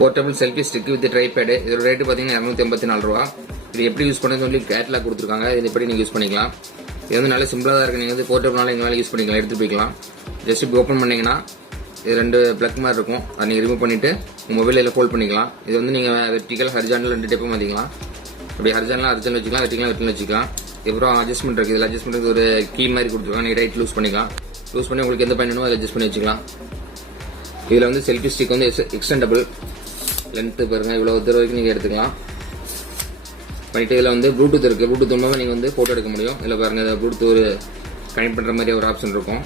Portable selfie stick with tripod. இதோட rate பார்த்தீங்கன்னா 284 ரூபா. இது எப்படி யூஸ் பண்ணுன்னு சொல்லி கேட்லாக் கொடுத்துருக்காங்க. இது எப்படி நீங்கள் யூஸ் பண்ணிக்கலாம். இது வந்து நல்ல சிம்பிளாக தான் இருக்குது. நீங்கள் வந்து போர்ட்டபிள்னால எங்கே வேலை யூஸ் பண்ணிக்கலாம், எடுத்துகிட்டு போய்க்கலாம். ஜஸ்ட் இப்போ ஓப்பன் பண்ணிங்கன்னா இது 2 பிளக் மாதிரி இருக்கும். அதை நீங்கள் ரிமூவ் பண்ணிவிட்டு உங்கள் மொபைலில் ஃபோல்ட் பண்ணிக்கலாம். இது வந்து நீங்கள் வெர்டிக்கல் ஹரிஜாண்டல் 2 டைப்பும் மாற்றிக்கலாம். அப்படி ஹரிஜாண்டலாக ஹரிஜாண்டல் வச்சுக்கலாம், வெர்டிக்கலாக வச்சுக்கலாம். அப்புறம் அட்ஜஸ்ட்மெண்ட் இருக்குது. இதில் அட்ஜஸ்ட்மெண்ட் ஒரு கீ மாதிரி கொடுத்துருக்காங்க. நீங்கள் ரைட் லூஸ் பண்ணிக்கலாம். லூஸ் பண்ணி உங்களுக்கு எந்த பண்ணணும் அதை அட்ஜஸ்ட் பண்ணி வச்சுக்கலாம். இதில் வந்து செல்ஃபி ஸ்டிக் வந்து எக்ஸ்டெண்டபிள் லென்த்து பாருங்கள், இவ்வளோ தூரம் வரைக்கும் நீங்கள் எடுத்துக்கலாம். பண்ணிவிட்டு இதில் வந்து ப்ளூடூத் இருக்குது. ப்ளூடூத் மூலமாக நீங்கள் வந்து ஃபோட்டோ எடுக்க முடியும். இதில் பாருங்கள், இதை ப்ளூடூத் ஒரு கனெக்ட் பண்ணுற மாதிரி ஒரு ஆப்ஷன் இருக்கும்.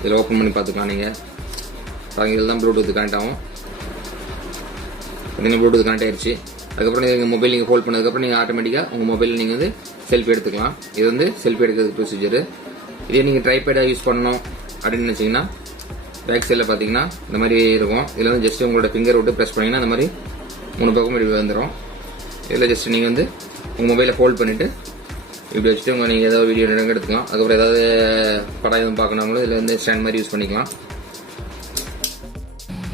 இதில் ஓப்பன் பண்ணி பார்த்துக்கலாம். நீங்கள் பாருங்கள், இதில் தான் ப்ளூடூத் கனெக்ட் ஆகும். பார்த்தீங்கன்னா ப்ளூடூத் கனெக்ட் ஆயிடுச்சு. அதுக்கப்புறம் நீங்கள் மொபைல் நீங்கள் ஹோல்ட் பண்ணதுக்கப்புறம் நீங்கள் ஆட்டோமேட்டிக்காக உங்கள் மொபைலில் நீங்கள் வந்து செல்ஃபி எடுத்துக்கலாம். இது வந்து செல்ஃபி எடுக்கிறதுக்கு ப்ரொசீஜர். இதே நீங்கள் ட்ரைபேடாக யூஸ் பண்ணணும் அப்படின்னு நினச்சிங்கன்னா பேக் சைடில் பார்த்தீங்கன்னா இந்த மாதிரி இருக்கும். இதில் வந்து ஜஸ்ட் உங்களோட ஃபிங்கர் விட்டு ப்ரெஸ் பண்ணிங்கன்னா இந்த மாதிரி 3 பக்கம் இப்படி வந்துடும். இதில் ஜஸ்ட் நீங்கள் வந்து உங்கள் மொபைலை ஹோல்ட் பண்ணிவிட்டு இப்படி வச்சுட்டு நீங்கள் ஏதாவது வீடியோ எடுத்துக்கலாம். அதுக்கப்புறம் ஏதாவது படம் எதுவும் பார்க்கணுங்களோ இதில் வந்து ஸ்டாண்ட் மாதிரி யூஸ் பண்ணிக்கலாம்.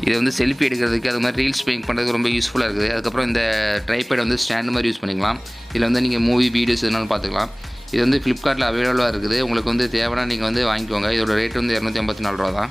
இதை வந்து செல்ஃபி எடுக்கிறதுக்கு அது மாதிரி ரீல்ஸ் மேக் பண்ணுறதுக்கு ரொம்ப யூஸ்ஃபுல்லாக இருக்குது. அதுக்கப்புறம் இந்த ட்ரைபேட் வந்து ஸ்டாண்ட் மாதிரி யூஸ் பண்ணிக்கலாம். இதில் வந்து நீங்கள் மூவி வீடியோஸ் எதுனாலும் பார்த்துக்கலாம். இது வந்து ஃப்ளிப்கார்ட்டில் அவைலபிளாக இருக்குது. உங்களுக்கு வந்து தேவைன்னா நீங்கள் வந்து வாங்கிக்கோங்க. இதோட ரேட் வந்து 284 ரூபா தான்.